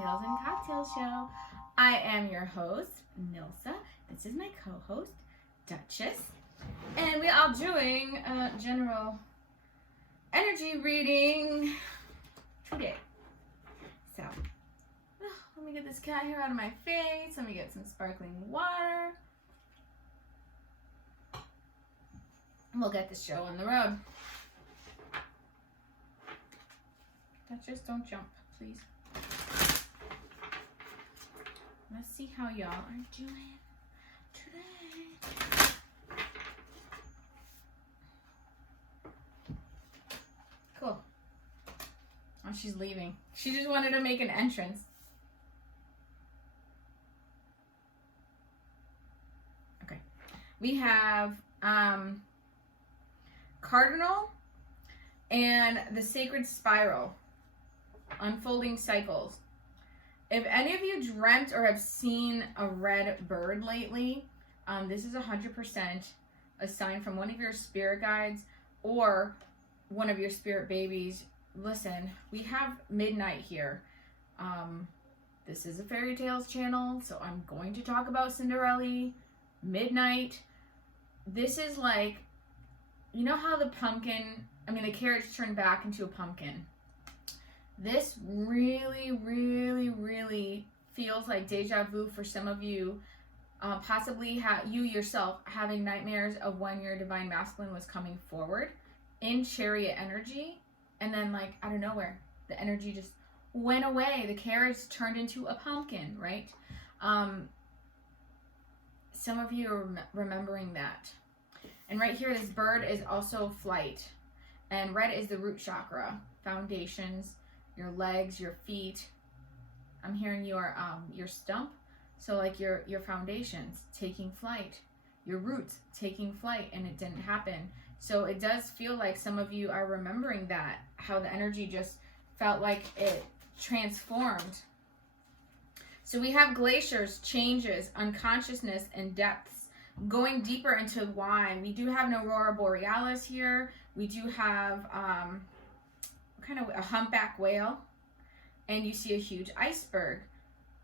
Cocktails and Cocktail Show. I am your host, Nilsa. This is my co-host, Duchess. And we are doing a general energy reading today. So, let me get this cat hair out of my face. Let me get some sparkling water. And we'll get this show on the road. Duchess, don't jump, please. Let's see how y'all are doing today. Cool. Oh, she's leaving. She just wanted to make an entrance. Okay. We have Cardinal and the Sacred Spiral. Unfolding cycles. If any of you dreamt or have seen a red bird lately, this is 100% a sign from one of your spirit guides or one of your spirit babies. Listen, we have midnight here. This is a fairy tales channel, so I'm going to talk about Cinderella, midnight. This is like, you know how the carriage turned back into a pumpkin. This really, really, really feels like deja vu for some of you. Possibly you yourself having nightmares of when your divine masculine was coming forward in chariot energy. And then like out of nowhere, the energy just went away. The carriage turned into a pumpkin, right? Some of you are remembering that. And right here, this bird is also flight. And red is the root chakra, foundations, your legs, your feet. I'm hearing your stump. So like your foundations taking flight, your roots taking flight, and it didn't happen. So it does feel like some of you are remembering that, how the energy just felt like it transformed. So we have glaciers, changes, unconsciousness, and depths. Going deeper into why, we do have an aurora borealis here. We do have kind of a humpback whale, and you see a huge iceberg.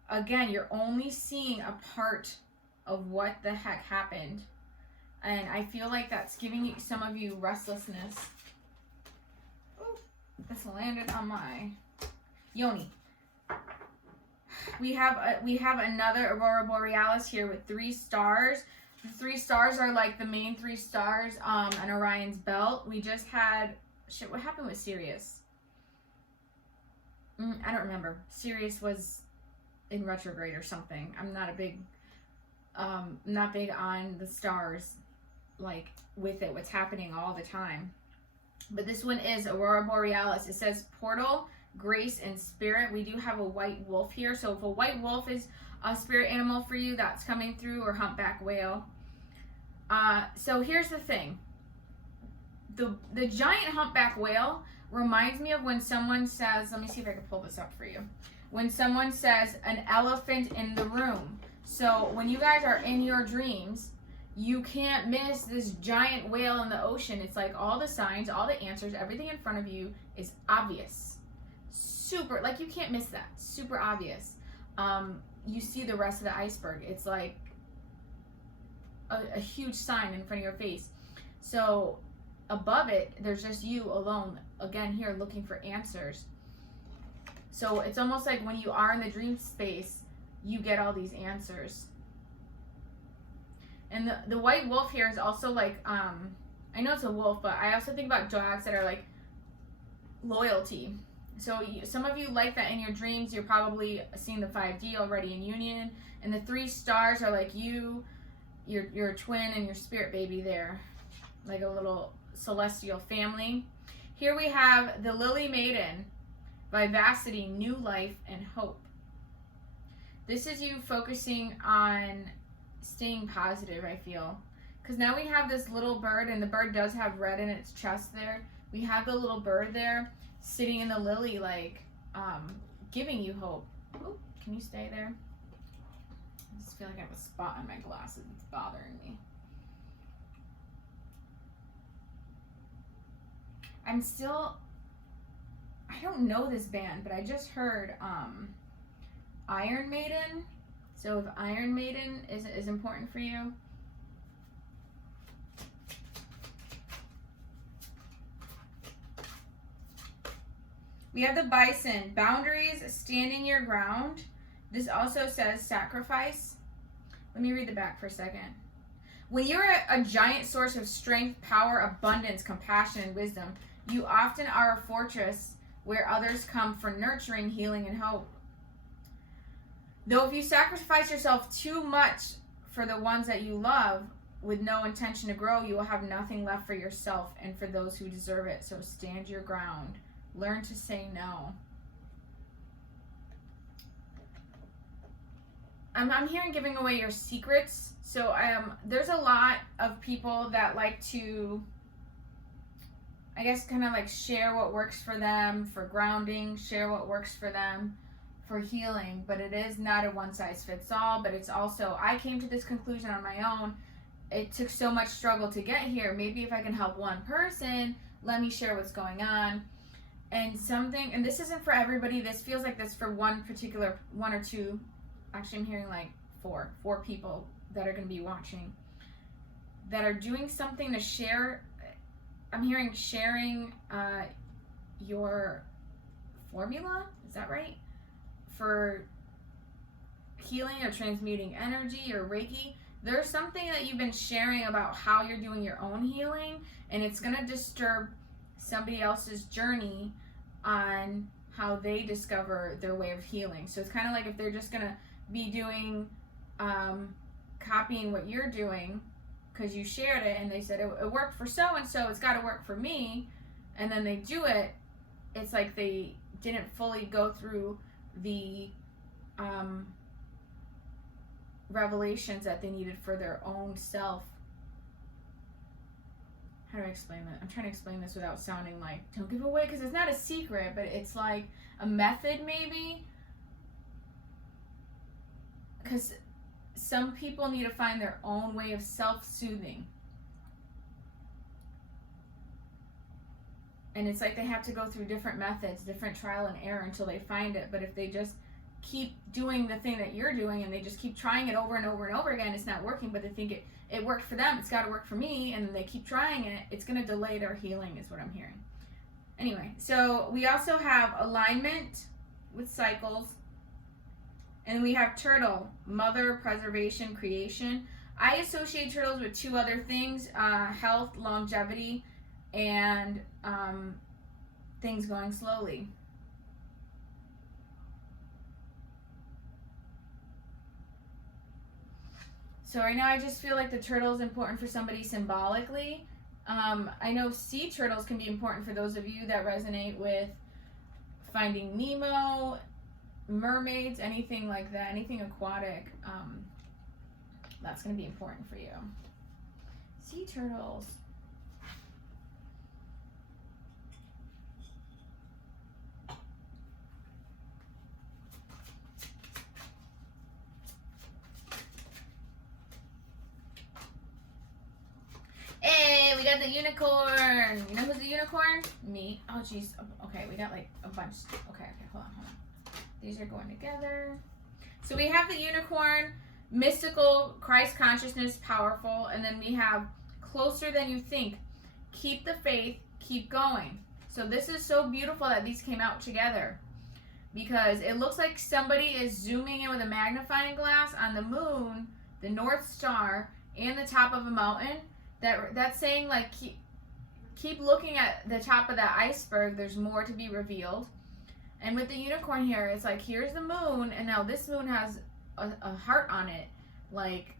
Again, you're only seeing a part of what the heck happened, and I feel like that's giving some of you restlessness. Ooh, this landed on my yoni. We have another aurora borealis here with 3 stars. The 3 stars are like the main 3 stars on Orion's belt. We just had what happened with Sirius? I don't remember. Sirius was in retrograde or something. I'm not big on the stars, like with it, what's happening all the time. But this one is Aurora Borealis. It says portal, grace, and spirit. We do have a white wolf here. So if a white wolf is a spirit animal for you, that's coming through, or humpback whale. So here's the thing. The giant humpback whale reminds me of when someone says, let me see if I can pull this up for you. When someone says an elephant in the room. So when you guys are in your dreams, you can't miss this giant whale in the ocean. It's like all the signs, all the answers, everything in front of you is obvious. Super, like you can't miss that. Super obvious. You see the rest of the iceberg. It's like a huge sign in front of your face. So above it, there's just you alone, again here looking for answers. So it's almost like when you are in the dream space, you get all these answers. And the white wolf here is also like, I know it's a wolf, but I also think about dogs that are like loyalty. So some of you like that in your dreams. You're probably seeing the 5D already in union. And the 3 stars are like your twin and your spirit baby there, like a little celestial family. Here we have the Lily Maiden, vivacity, new life, and hope. This is you focusing on staying positive, I feel. Because now we have this little bird, and the bird does have red in its chest there. We have the little bird there sitting in the lily, like giving you hope. Ooh, can you stay there? I just feel like I have a spot on my glasses. It's bothering me. I don't know this band, but I just heard Iron Maiden. So if Iron Maiden is important for you. We have the Bison, boundaries, standing your ground. This also says sacrifice. Let me read the back for a second. When you're a giant source of strength, power, abundance, compassion, and wisdom, you often are a fortress where others come for nurturing, healing, and hope. Though if you sacrifice yourself too much for the ones that you love with no intention to grow, you will have nothing left for yourself and for those who deserve it. So stand your ground. Learn to say no. I'm hearing giving away your secrets. So there's a lot of people that like to, I guess, kind of like share what works for them for grounding, share what works for them for healing, but it is not a one-size-fits-all. But it's also, I came to this conclusion on my own. It took so much struggle to get here. Maybe if I can help one person, let me share what's going on. And something, and this isn't for everybody, this feels like this for one or two, actually I'm hearing like four people that are going to be watching, that are doing something to share. I'm hearing sharing your formula, is that right? For healing or transmuting energy or Reiki. There's something that you've been sharing about how you're doing your own healing, and it's going to disturb somebody else's journey on how they discover their way of healing. So it's kind of like if they're just going to be doing, copying what you're doing because you shared it and they said it worked for so-and-so, it's got to work for me, and then they do it, it's like they didn't fully go through the revelations that they needed for their own self. How do I explain that? I'm trying to explain this without sounding like, don't give away, because it's not a secret, but it's like a method maybe. Because some people need to find their own way of self-soothing. And it's like they have to go through different methods, different trial and error until they find it. But if they just keep doing the thing that you're doing and they just keep trying it over and over and over again, it's not working, but they think it worked for them, it's got to work for me, and then they keep trying it, it's going to delay their healing is what I'm hearing. Anyway, so we also have alignment with cycles, and we have turtle, mother, preservation, creation. I associate turtles with two other things, health, longevity, and things going slowly. So right now I just feel like the turtle is important for somebody symbolically. I know sea turtles can be important for those of you that resonate with Finding Nemo, mermaids, anything like that, anything aquatic. That's going to be important for you. Sea turtles. Hey, we got the unicorn. You know who's the unicorn? Me. Oh, jeez. Okay, we got like a bunch. Okay, hold on. These are going together. So we have the unicorn, mystical, Christ consciousness, powerful, and then we have closer than you think. Keep the faith, keep going. So this is so beautiful that these came out together, because it looks like somebody is zooming in with a magnifying glass on the moon, the North Star, and the top of a mountain. That's saying like keep looking at the top of that iceberg. There's more to be revealed. And with the unicorn here, it's like here's the moon, and now this moon has a heart on it. Like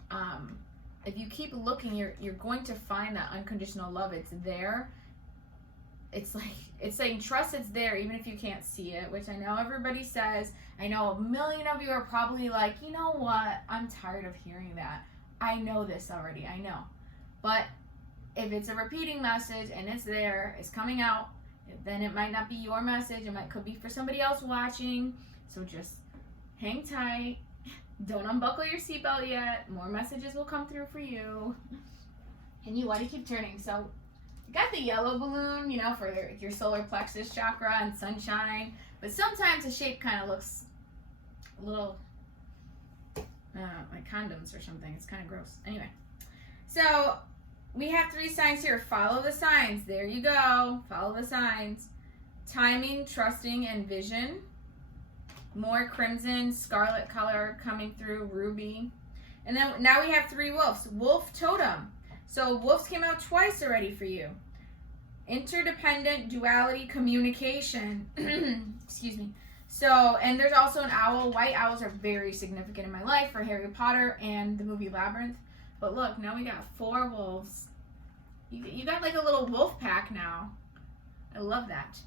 if you keep looking, you're going to find that unconditional love. It's there. It's like it's saying trust it's there even if you can't see it, which I know everybody says. I know a million of you are probably like, you know what? I'm tired of hearing that. I know this already. I know. But if it's a repeating message and it's there, it's coming out, then it might not be your message. It could be for somebody else watching. So just hang tight. Don't unbuckle your seatbelt yet. More messages will come through for you. And you want to keep turning. So you got the yellow balloon, you know, for your solar plexus chakra and sunshine. But sometimes the shape kind of looks little, like condoms or something. It's kind of gross. Anyway, so we have 3 signs here. Follow the signs. There you go. Follow the signs. Timing, trusting, and vision. More crimson, scarlet color coming through, ruby. And then now we have 3 wolves. Wolf totem. So wolves came out twice already for you. Interdependent duality communication. Excuse me. So, and there's also an owl. White owls are very significant in my life for Harry Potter and the movie Labyrinth. But look, now we got 4 wolves. You got like a little wolf pack now. I love that.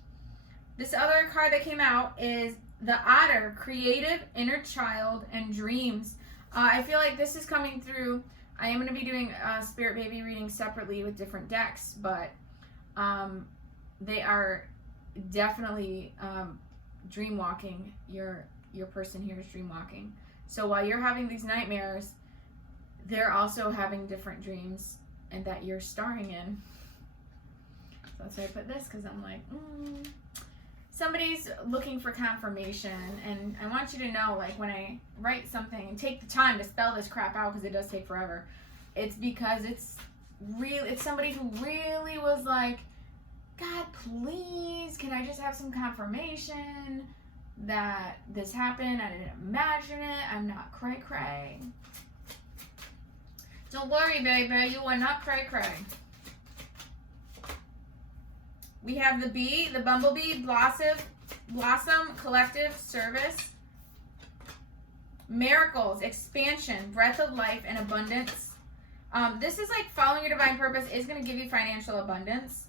This other card that came out is the Otter, creative, inner child, and dreams. I feel like this is coming through. I am going to be doing Spirit Baby readings separately with different decks, but they are definitely dream walking. Your person here is dream walking. So while you're having these nightmares, they're also having different dreams and that you're starring in. So that's why I put this, because I'm like, somebody's looking for confirmation, and I want you to know, like, when I write something and take the time to spell this crap out, because it does take forever, it's because it's somebody who really was like, God, please, can I just have some confirmation that this happened? I didn't imagine it. I'm not cray-cray. Don't worry, baby. You are not cray-cray. We have the bee, the bumblebee, blossom, collective, service, miracles, expansion, breath of life, and abundance. This is like following your divine purpose is going to give you financial abundance.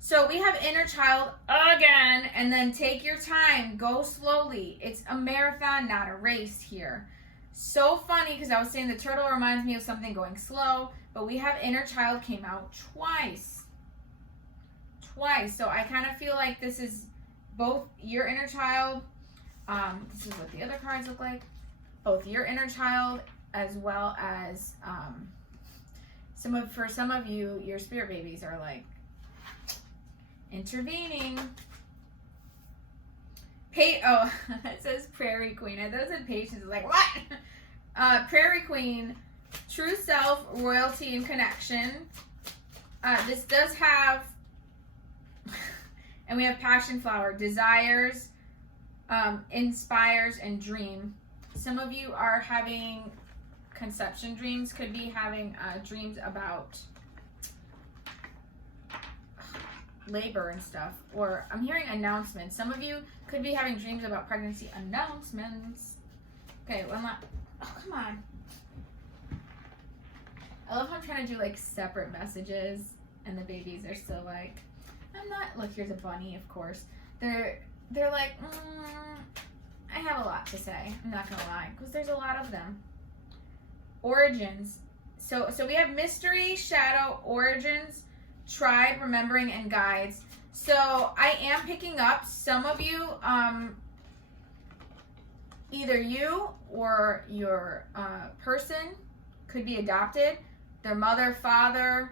So we have inner child again, and then take your time, go slowly. It's a marathon, not a race here. So funny, because I was saying the turtle reminds me of something going slow, but we have inner child came out twice. So I kind of feel like this is both your inner child. This is what the other cards look like. Both your inner child as well as for some of you, your spirit babies are like intervening. Oh, it says Prairie Queen. I thought it said Patience. Like, what? Prairie Queen, true self, royalty, and connection. This does have, and we have Passion Flower, desires, inspires, and dream. Some of you are having conception dreams, could be having dreams about labor and stuff, or I'm hearing announcements. Some of you could be having dreams about pregnancy announcements. Okay, one last. Oh, come on. I love how I'm trying to do like separate messages, and the babies are still like, I'm not. Look, here's a bunny, of course. They're like, I have a lot to say. I'm not gonna lie, because there's a lot of them. Origins. So we have mystery, shadow, origins, tribe, remembering, and guides. So I am picking up some of you, either you or your person could be adopted. Their mother, father,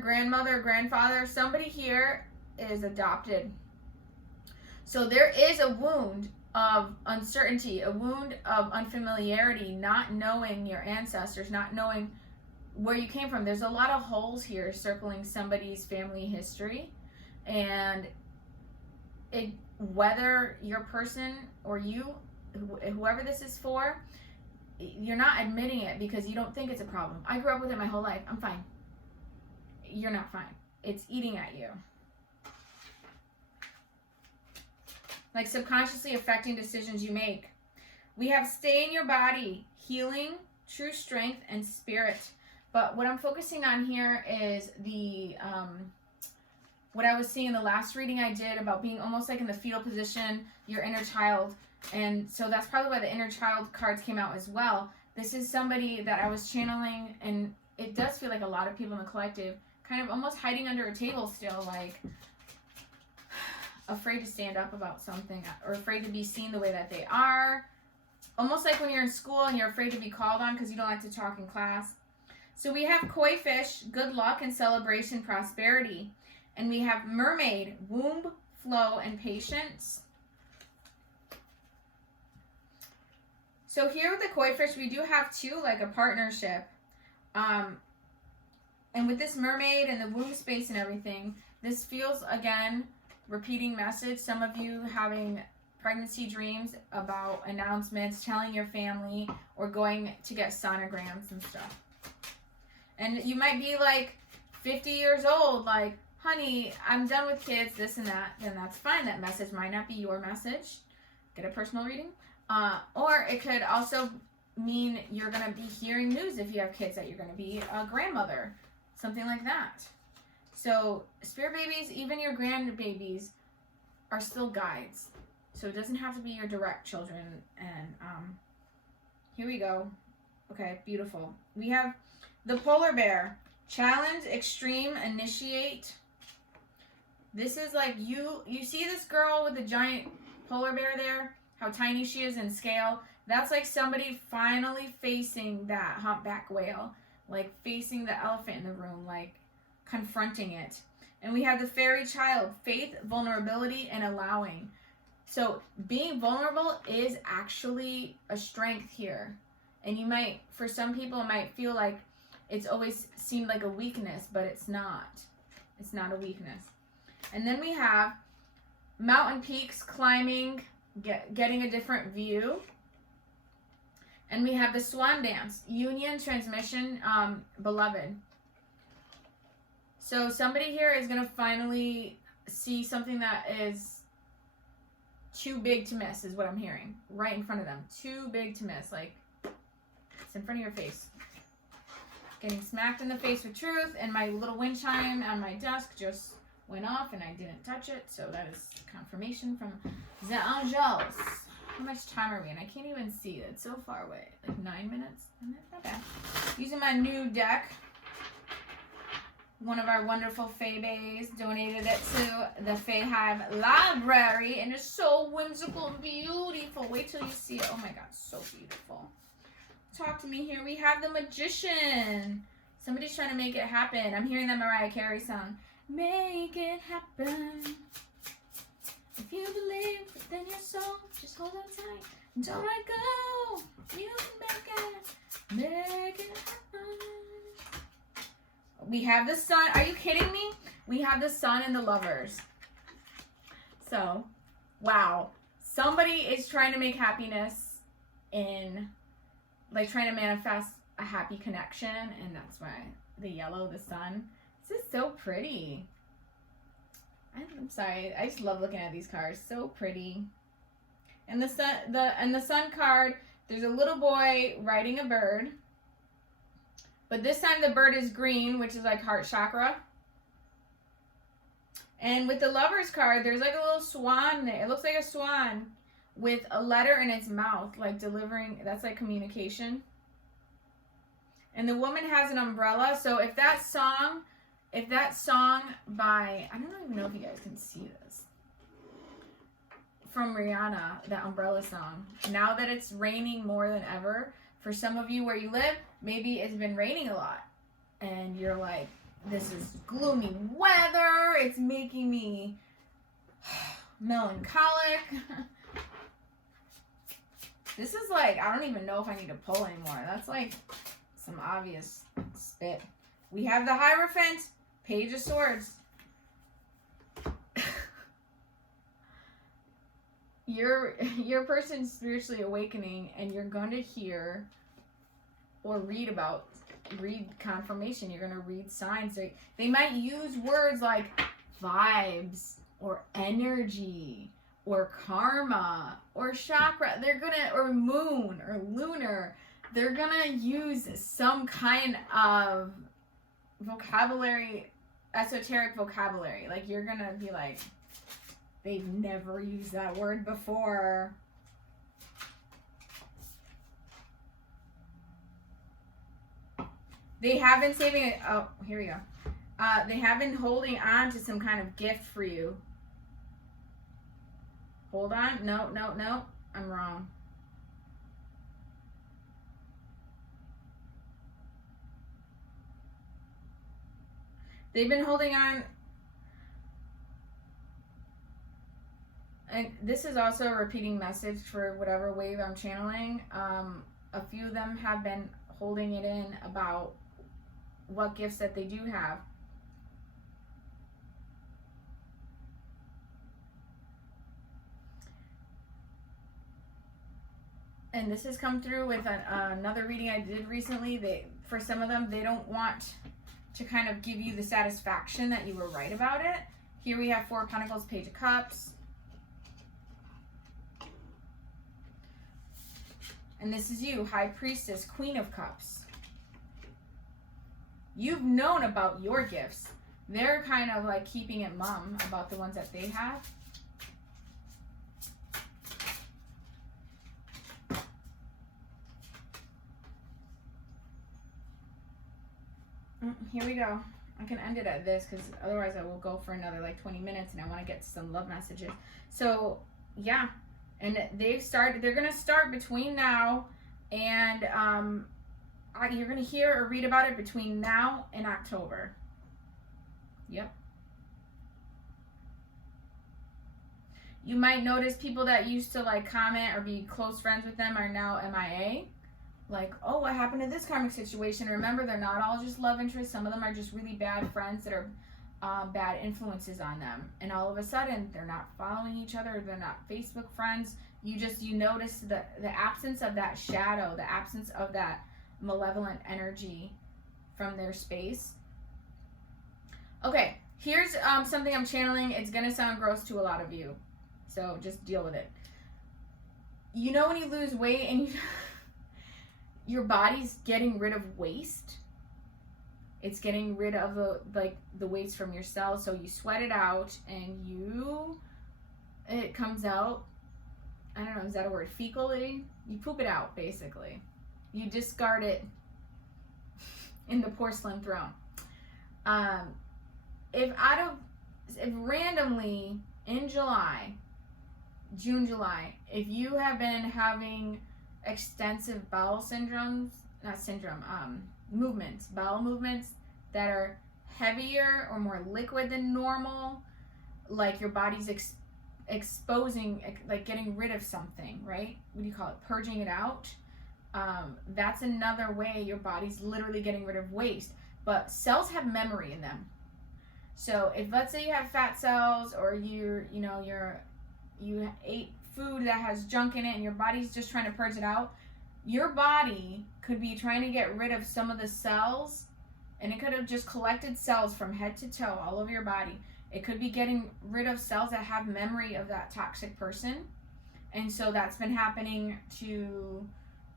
grandmother, grandfather, somebody here is adopted. So there is a wound of uncertainty, a wound of unfamiliarity, not knowing your ancestors, not knowing where you came from. There's a lot of holes here circling somebody's family history, and whether your person or you, whoever this is for, you're not admitting it because you don't think it's a problem. I grew up with it my whole life. I'm fine. You're not fine. It's eating at you. Like subconsciously affecting decisions you make. We have stay in your body, healing, true strength, and spirit. But what I'm focusing on here is the what I was seeing in the last reading I did about being almost like in the fetal position, your inner child. And so that's probably why the inner child cards came out as well. This is somebody that I was channeling, and it does feel like a lot of people in the collective kind of almost hiding under a table still, like afraid to stand up about something or afraid to be seen the way that they are. Almost like when you're in school and you're afraid to be called on because you don't like to talk in class. So we have koi fish, good luck and celebration, prosperity. And we have mermaid, womb, flow, and patience. So here with the koi fish, we do have two, like a partnership. And with this mermaid and the womb space and everything, this feels, again, repeating message. Some of you having pregnancy dreams about announcements, telling your family, or going to get sonograms and stuff. And you might be like 50 years old, like, honey, I'm done with kids, this and that. Then that's fine. That message might not be your message. Get a personal reading. Or it could also mean you're going to be hearing news if you have kids that you're going to be a grandmother. Something like that. So spirit babies, even your grandbabies, are still guides. So it doesn't have to be your direct children. And here we go. Okay, beautiful. We have the polar bear. Challenge, extreme, initiate. This is like you see this girl with the giant polar bear there? How tiny she is in scale? That's like somebody finally facing that humpback whale. Like facing the elephant in the room, like confronting it. And we have the fairy child, faith, vulnerability, and allowing. So being vulnerable is actually a strength here. And you might, for some people, it might feel like it's always seemed like a weakness, but it's not. It's not a weakness. And then we have mountain peaks, climbing, getting a different view. And we have the swan dance, union, transmission, beloved. So somebody here is going to finally see something that is too big to miss, is what I'm hearing. Right in front of them. Too big to miss. Like, it's in front of your face. Getting smacked in the face with truth. And my little wind chime on my desk just went off and I didn't touch it. So that is confirmation from the angels. How much time are we in? I can't even see it. It's so far away. Like 9 minutes? Not bad. Using my new deck. One of our wonderful Fae-Bays donated it to the Fae Hive library. And it's so whimsical and beautiful. Wait till you see it. Oh my god, so beautiful. Talk to me here. We have the Magician. Somebody's trying to make it happen. I'm hearing the Mariah Carey song. Make it happen. If you believe within your soul, just hold on tight. Don't let go. You can make it happen. We have the sun. Are you kidding me? We have the sun and the lovers. So, wow. Somebody is trying to make happiness in, like, trying to manifest a happy connection. And that's why the yellow, the sun. This is so pretty. I'm sorry. I just love looking at these cards. So pretty. And the sun card, there's a little boy riding a bird. But this time the bird is green, which is like heart chakra. And with the Lovers card, there's like a little swan there. It looks like a swan with a letter in its mouth, like delivering. That's like communication. And the woman has an umbrella. So if that song by, I don't even know if you guys can see this, from Rihanna, that umbrella song, now that it's raining more than ever, for some of you where you live, maybe it's been raining a lot and you're like, this is gloomy weather, it's making me melancholic. This is like, I don't even know if I need to pull anymore. That's like some obvious spit. We have the Hierophant, Page of Swords. Your person's spiritually awakening, and you're going to hear or read confirmation. You're going to read signs. They might use words like vibes or energy or karma or chakra. Or moon or lunar. They're going to use some kind of vocabulary, esoteric vocabulary. Like, you're going to be like, they've never used that word before. They have been saving it. Oh, here we go. They have been holding on to some kind of gift for you. Hold on. No. I'm wrong. They've been holding on. And this is also a repeating message for whatever wave I'm channeling. A few of them have been holding it in about what gifts that they do have. And this has come through with another reading I did recently. For some of them, they don't want to kind of give you the satisfaction that you were right about it. Here we have Four of Pentacles, Page of Cups. And this is you, High Priestess, Queen of Cups. You've known about your gifts. They're kind of like keeping it mum about the ones that they have. Here we go. I can end it at this because otherwise I will go for another like 20 minutes and I want to get some love messages. So yeah, and they're going to start between now and you're going to hear or read about it between now and October. Yep. You might notice people that used to like comment or be close friends with them are now MIA. Like, oh, what happened to this karmic situation? Remember, they're not all just love interests. Some of them are just really bad friends that are bad influences on them. And all of a sudden, they're not following each other. They're not Facebook friends. You notice the absence of that shadow, the absence of that malevolent energy from their space. Okay, here's something I'm channeling. It's going to sound gross to a lot of you, so just deal with it. You know when you lose weight and your body's getting rid of waste? It's getting rid of the waste from your cells, so you sweat it out and it comes out. I don't know, is that a word? Fecally? You poop it out, basically. You discard it in the porcelain throne. If randomly in June, July, if you have been having extensive bowel bowel movements that are heavier or more liquid than normal, like your body's exposing, like getting rid of something, right? What do you call it? Purging it out. That's another way your body's literally getting rid of waste. But cells have memory in them. So if, let's say, you have fat cells, or you ate food that has junk in it and your body's just trying to purge it out, your body could be trying to get rid of some of the cells, and it could have just collected cells from head to toe all over your body. It could be getting rid of cells that have memory of that toxic person. And so that's been happening to,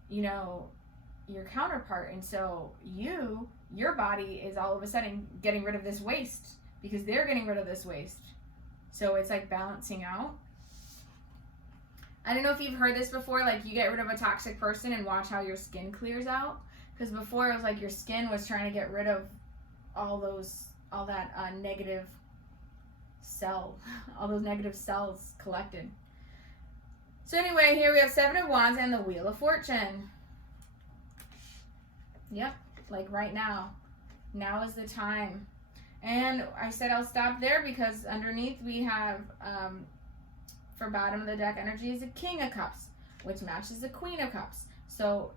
your counterpart. And so your body is all of a sudden getting rid of this waste because they're getting rid of this waste. So it's like balancing out. I don't know if you've heard this before, like you get rid of a toxic person and watch how your skin clears out. Because before it was like your skin was trying to get rid of all that negative all those negative cells collected. So anyway, here we have Seven of Wands and the Wheel of Fortune. Yep, like right now. Now is the time. And I said I'll stop there because underneath we have, for bottom of the deck energy is the King of Cups, which matches the Queen of Cups. So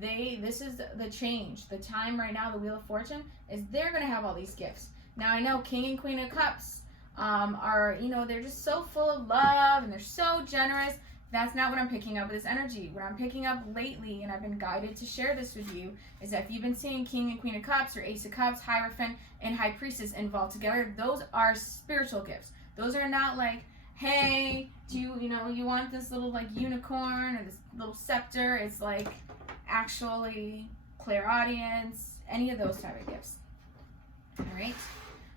this is the change. The time right now, the Wheel of Fortune, is they're going to have all these gifts. Now I know King and Queen of Cups are, they're just so full of love and they're so generous. That's not what I'm picking up with this energy. What I'm picking up lately, and I've been guided to share this with you, is that if you've been seeing King and Queen of Cups or Ace of Cups, Hierophant, and High Priestess involved together, those are spiritual gifts. Those are not like, hey, do you want this little like unicorn or this little scepter? It's like actually clairaudience, any of those type of gifts. All right.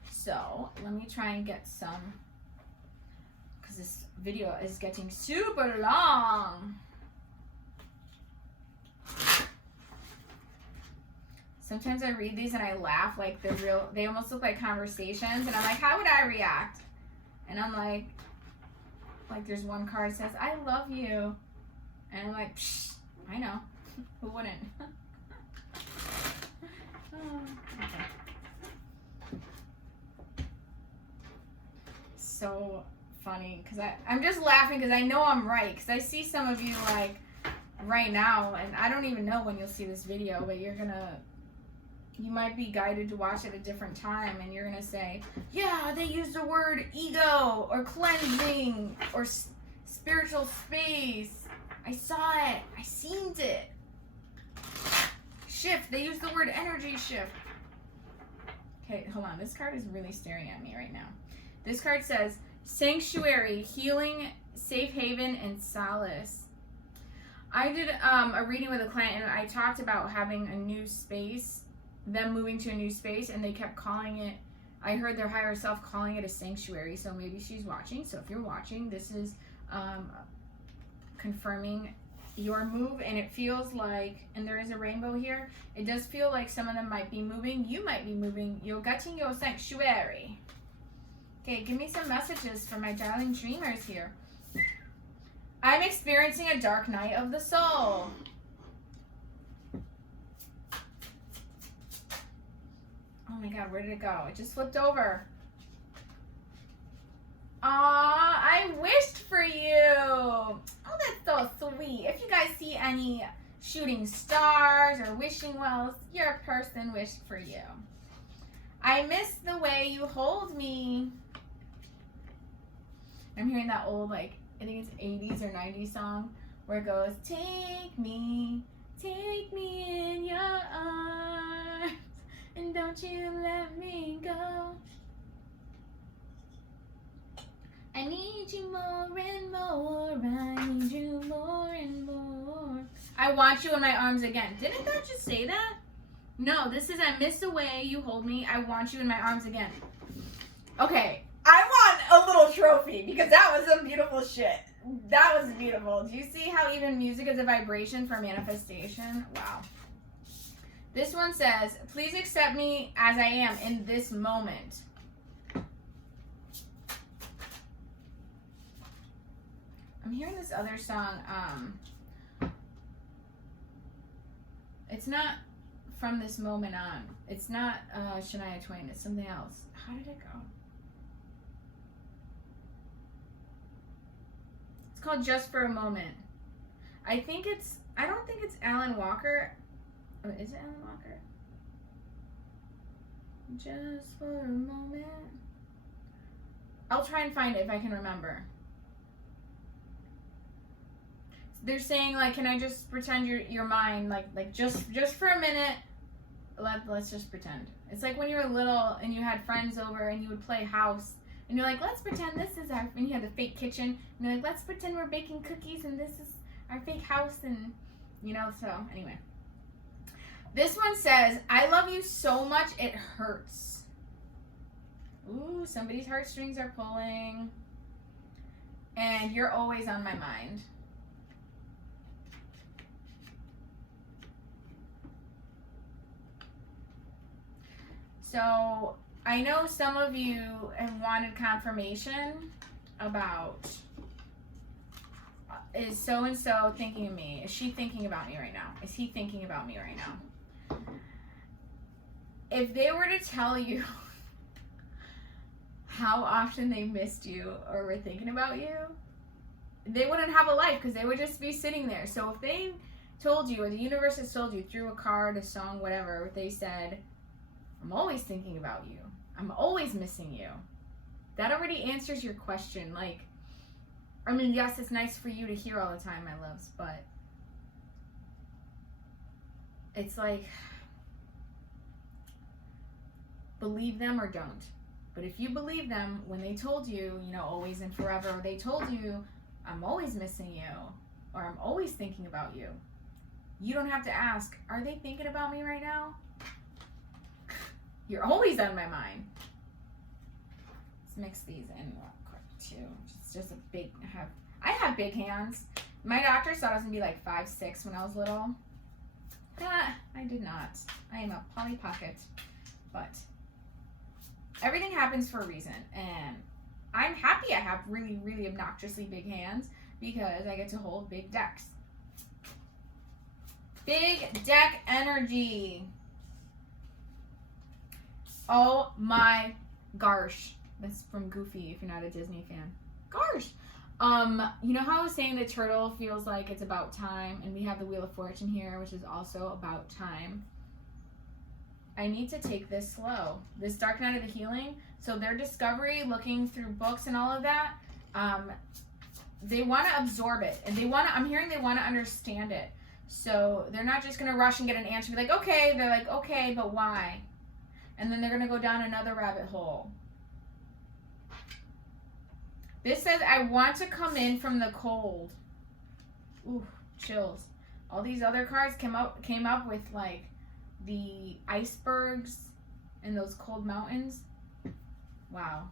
So let me try and get some, because this video is getting super long. Sometimes I read these and I laugh, like they almost look like conversations, and I'm like, how would I react? And I'm like there's one card that says, I love you. And I'm like, psh, I know. Who wouldn't? Okay. So funny because I'm just laughing because I know I'm right, because I see some of you like right now, and I don't even know when you'll see this video, but you might be guided to watch at a different time, and you're gonna say, yeah, they use the word ego or cleansing or spiritual space. I saw it. I seen it. Shift. They use the word energy shift. Okay, hold on. This card is really staring at me right now. This card says sanctuary, healing, safe haven, and solace. I did a reading with a client, and I talked about having a new space, them moving to a new space, and they kept calling it, I heard their higher self calling it a sanctuary. So maybe she's watching. So if you're watching, this is confirming your move, and it feels like, and there is a rainbow here, it does feel like some of them might be moving. You might be moving. 𝒟𝒏𝒻𝒄𝒏 sanctuary. Okay, give me some messages for my darling dreamers here. I'm experiencing a dark night of the soul. Oh my God, where did it go? It just flipped over. Aw, I wished for you. Oh, that's so sweet. If you guys see any shooting stars or wishing wells, your person wished for you. I miss the way you hold me. I'm hearing that old, like, I think it's 80s or 90s song where it goes, take me in your arms, and don't you let me go. I need you more and more, I need you more and more. I want you in my arms again. Didn't that just say that? No, this is I miss the way you hold me, I want you in my arms again. Okay, I want a little trophy because that was some beautiful shit. That was beautiful. Do you see how even music is a vibration for manifestation? Wow. This one says, please accept me as I am in this moment. I'm hearing this other song. It's not From This Moment On. It's not Shania Twain. It's something else. How did it go? It's called Just for a Moment. I don't think it's Alan Walker. Oh, is it Alan Walker? Just for a moment. I'll try and find it if I can remember. They're saying, like, can I just pretend you're mine, like just for a minute. Let's just pretend. It's like when you were little and you had friends over and you would play house, and you're like, let's pretend this is our, and you had the fake kitchen, and you're like, let's pretend we're baking cookies and this is our fake house, and you know. So anyway, this one says, I love you so much it hurts. Ooh, somebody's heartstrings are pulling, and you're always on my mind. So I know some of you have wanted confirmation about, is so-and-so thinking of me? Is she thinking about me right now? Is he thinking about me right now? If they were to tell you how often they missed you or were thinking about you, they wouldn't have a life because they would just be sitting there. So if they told you, or the universe has told you through a card, a song, whatever, if they said, I'm always thinking about you, I'm always missing you, that already answers your question. Like, I mean, yes, it's nice for you to hear all the time, my loves, but it's like, believe them or don't. But if you believe them when they told you, you know, always and forever, or they told you, I'm always missing you, or I'm always thinking about you, you don't have to ask, are they thinking about me right now? You're always on my mind. Let's mix these in real quick too. It's just a big, I have big hands. My doctor thought I was gonna be like 5'6" when I was little. I did not. I am a Polly Pocket. But everything happens for a reason. And I'm happy I have really, really obnoxiously big hands because I get to hold big decks. Big deck energy. Oh my gosh. That's from Goofy if you're not a Disney fan. Gosh. You know how I was saying the turtle feels like it's about time, and we have the Wheel of Fortune here, which is also about time. I need to take this slow. This Dark Night of the Healing. So their discovery, looking through books and all of that, they want to absorb it, and they want to, I'm hearing they want to understand it. So they're not just going to rush and get an answer. Be like, okay. They're like, okay, but why? And then they're going to go down another rabbit hole. This says, I want to come in from the cold. Ooh, chills. All these other cards came up with like the icebergs and those cold mountains. Wow.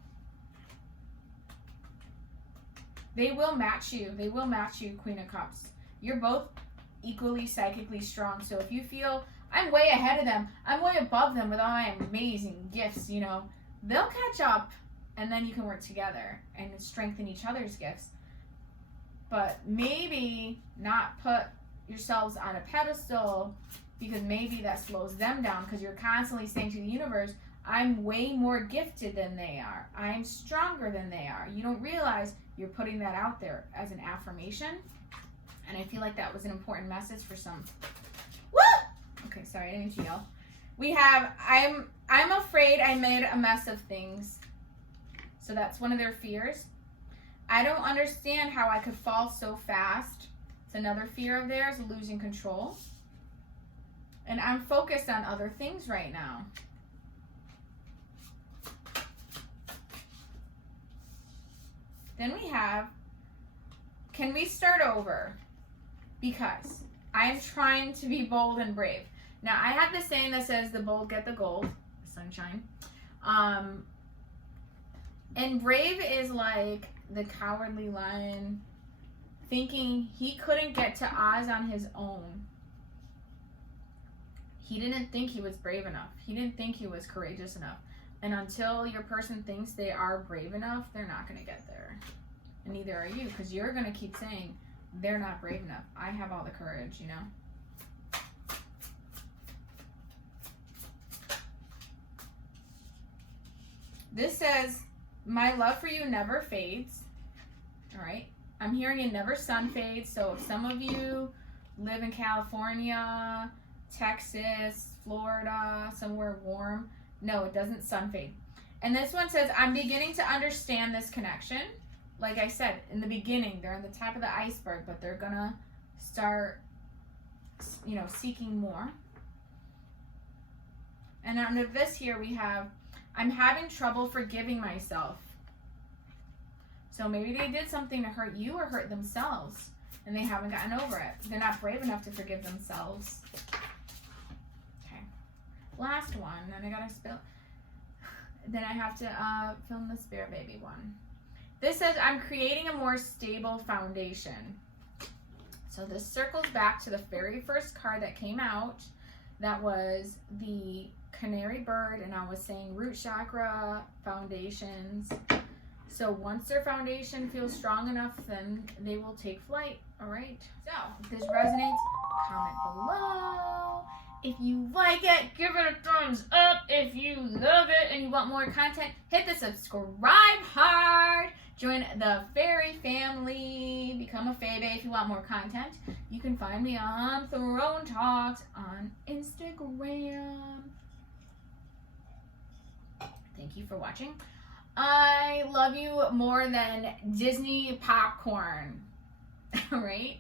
They will match you. They will match you, Queen of Cups. You're both equally psychically strong. So if you feel, I'm way ahead of them, I'm way above them with all my amazing gifts, you know, they'll catch up. And then you can work together and strengthen each other's gifts. But maybe not put yourselves on a pedestal, because maybe that slows them down, because you're constantly saying to the universe, I'm way more gifted than they are. I'm stronger than they are. You don't realize you're putting that out there as an affirmation. And I feel like that was an important message for some. Woo! Okay, sorry, I didn't mean to yell. We have, I'm afraid I made a mess of things. So that's one of their fears. I don't understand how I could fall so fast. It's another fear of theirs, losing control. And I'm focused on other things right now. Then we have, can we start over? Because I am trying to be bold and brave. Now, I have this saying that says, the bold get the gold, the sunshine. And brave is like the cowardly lion thinking he couldn't get to Oz on his own. He didn't think he was brave enough. He didn't think he was courageous enough. And until your person thinks they are brave enough, they're not going to get there. And neither are you, because you're going to keep saying, they're not brave enough. I have all the courage, you know? This says, my love for you never fades. All right. I'm hearing it never sun fades. So if some of you live in California, Texas, Florida, somewhere warm, no, it doesn't sun fade. And this one says, I'm beginning to understand this connection. Like I said, in the beginning, they're on the top of the iceberg, but they're going to start, you know, seeking more. And under this here, we have, I'm having trouble forgiving myself. So maybe they did something to hurt you or hurt themselves, and they haven't gotten over it. They're not brave enough to forgive themselves. Okay. Last one. Then I gotta spill. Then I have to film the Spirit Baby one. This says, I'm creating a more stable foundation. So this circles back to the very first card that came out. That was the canary bird, and I was saying root chakra foundations. So once their foundation feels strong enough, then they will take flight. All right. So if this resonates, comment below. If you like it, give it a thumbs up. If you love it and you want more content, hit the subscribe hard. Join the fairy family. Become a Fae-Bae if you want more content. You can find me on Throne Talks on Instagram. Thank you for watching. I love you more than Disney popcorn. All right?